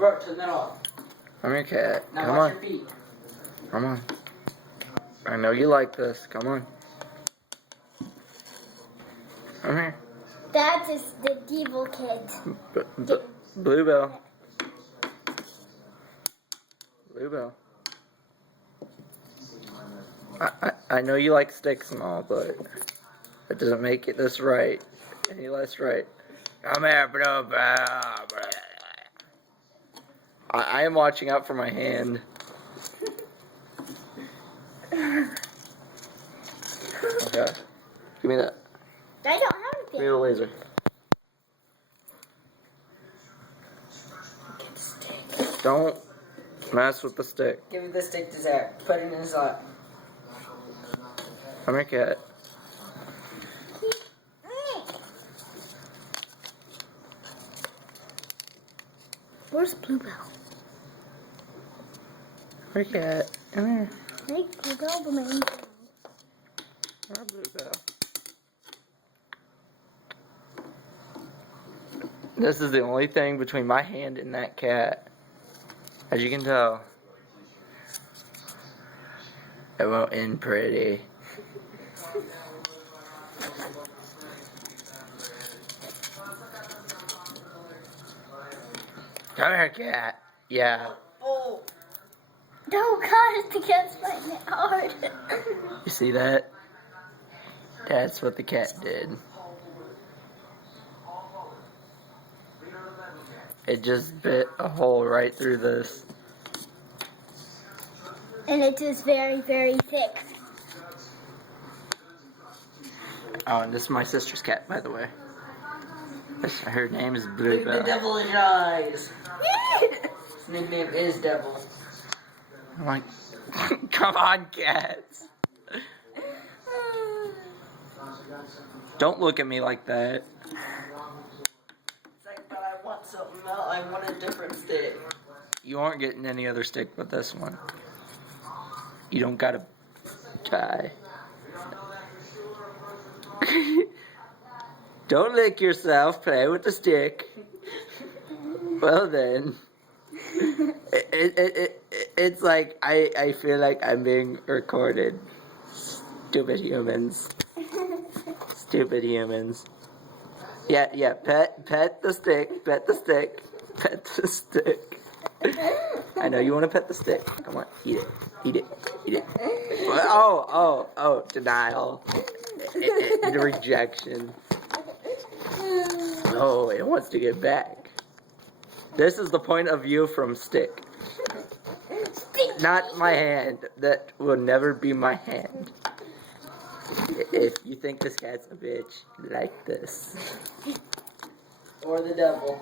Bro, turn that off. Come here, cat. Now Come wash on. your feet. Come on. I know you like this. Come on. Come here. That is the devil kid. Bluebell. Bluebell. I know you like sticks and all, but it doesn't make it this right. Any less right. Come here, Bluebell. I am watching out for my hand. Okay. Give me that. I don't have Give me anything. the laser. Don't mess with the stick. Give me the stick to Zach. Put it in his lap. Come here, cat. Where's Bluebell? Come here, cat. Come here. Hey, Bluebell, the main. Where's Bluebell? This is the only thing between my hand and that cat. As you can tell. It won't end pretty. Come here, cat. Yeah. Oh. No, God, it's against my heart. You see that? That's what the cat did. It just bit a hole right through this. And it is very, very thick. Oh, and this is my sister's cat, by the way. Her name is Look at Bluebell. the devil in your eyes. His nickname is Devil. I'm like, come on, cats. Don't look at me like that. It's like, but I want something else. I want a different stick. You aren't getting any other stick but this one. You don't gotta die. Don't lick yourself, play with the stick. Well then. It's like, I feel like I'm being recorded. Stupid humans. Stupid humans. Yeah, pet the stick, pet the stick, pet the stick. I know you want to pet the stick. Come on, eat it, eat it, eat it. Oh, denial. Rejection. Oh, it wants to get back. This is the point of view from stick. Not my hand. That will never be my hand. If you think this cat's a bitch, like this. Or the devil.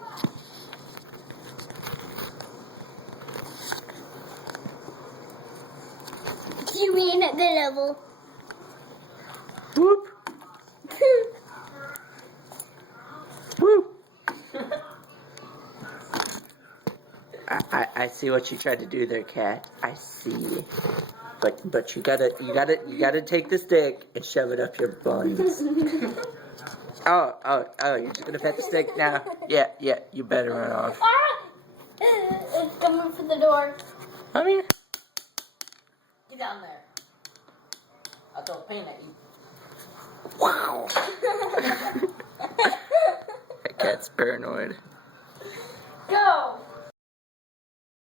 You mean at the level? Whoop. Whoop. I see what you tried to do there, cat. I see. But you gotta take the stick and shove it up your buns. Oh, you're just gonna pet the stick now? Yeah, you better run off. It's coming for the door. Come here. Get down there. I'll throw a pain at you. Wow. That cat's paranoid. Go.